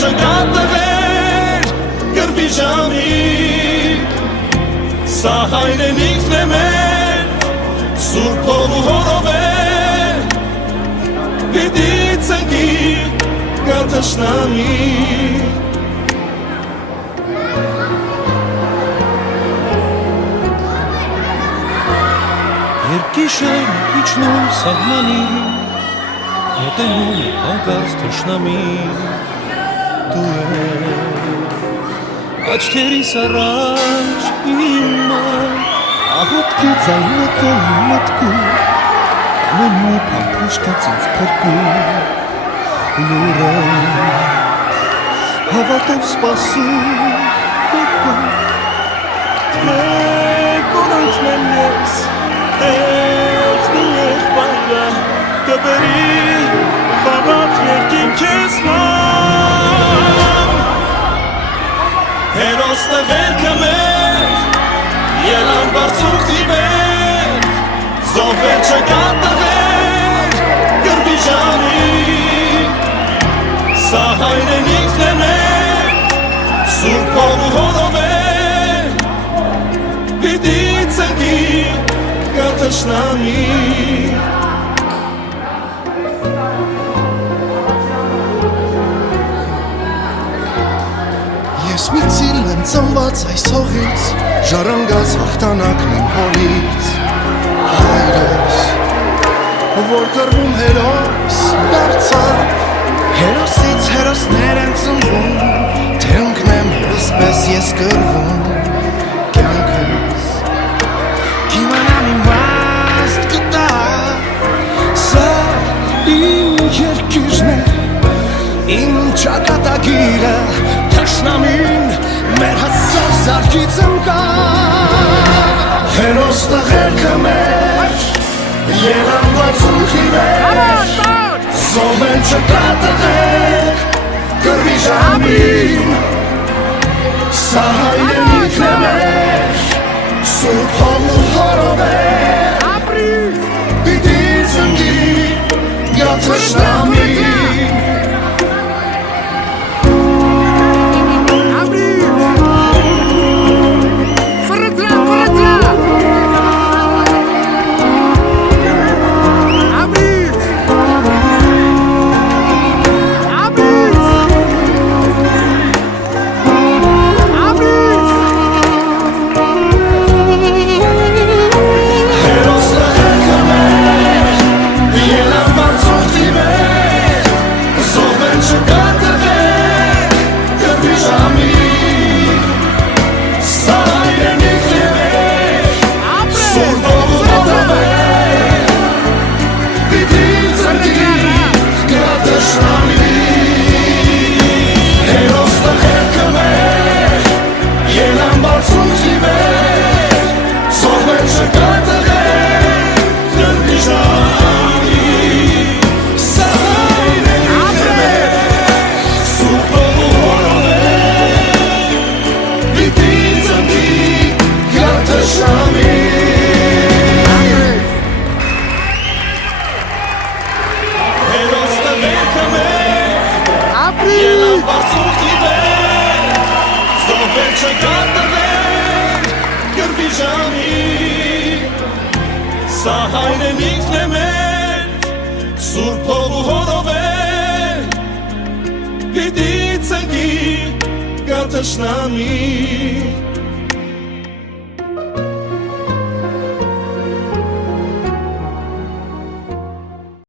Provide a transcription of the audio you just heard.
չկատեղեր գրվի ժամի Սա հայրենիքն է մեր Սուրբ հոր ու հորով է Պիտի ծնկի գա թշնամի Երկիշեն իջնում սահմանին Մոտենում հանկարծ թշնամին Դու ես աչքերիս առաջ իման Աղոտքի ձայնը կոյի մտքում Մենու պամպուշտից ինձ պրկում Լուրը հավատով սպասում Վարկա Թե կորանքնեմ ես Տեխնի եղբայրը Կբերի խավախ երկին քեզ ման Հերոս տղերքը մեր Ելան բարձուկտի մեր Զոհվել չկատեղեր Գրվի ժամի Սա հայրենիքն է մեր Սուրբ հոր ու հորով է Պիտի ծնկի գա թշնամի Ես մի ծիլ եմ ծնված այս հողից Ժառանգած հաղթանակն իմ հորից Հայրս, որ կռվում հերոս դարձավ Հերոսից հերոսներ են ծնվում Թե ընկնեմ հորսպես ես կռվում Կյանքս կիմանամ իմ վաստ կտավ Սա իմ երկիրն է Իմ ճակատագիրը Թշնամին մեր հասավ զարկից ընկավ Հերոս տղերքը մեր Եղան բացունքի մեջ Զոհվել չկատեղեք Կռվի ժամին Սա հայրենիքն է մեր Սուրբ հոր ու հորով է Պիտի ծնկի գա թշնամին Ելան բարձուկտի մեր Զոհվել չկատեղեր Գրվի ժամի Սա հայրենիքն է մեր Սուրբ հոր ու հորով է Պիտի ծնկի գա թշնամի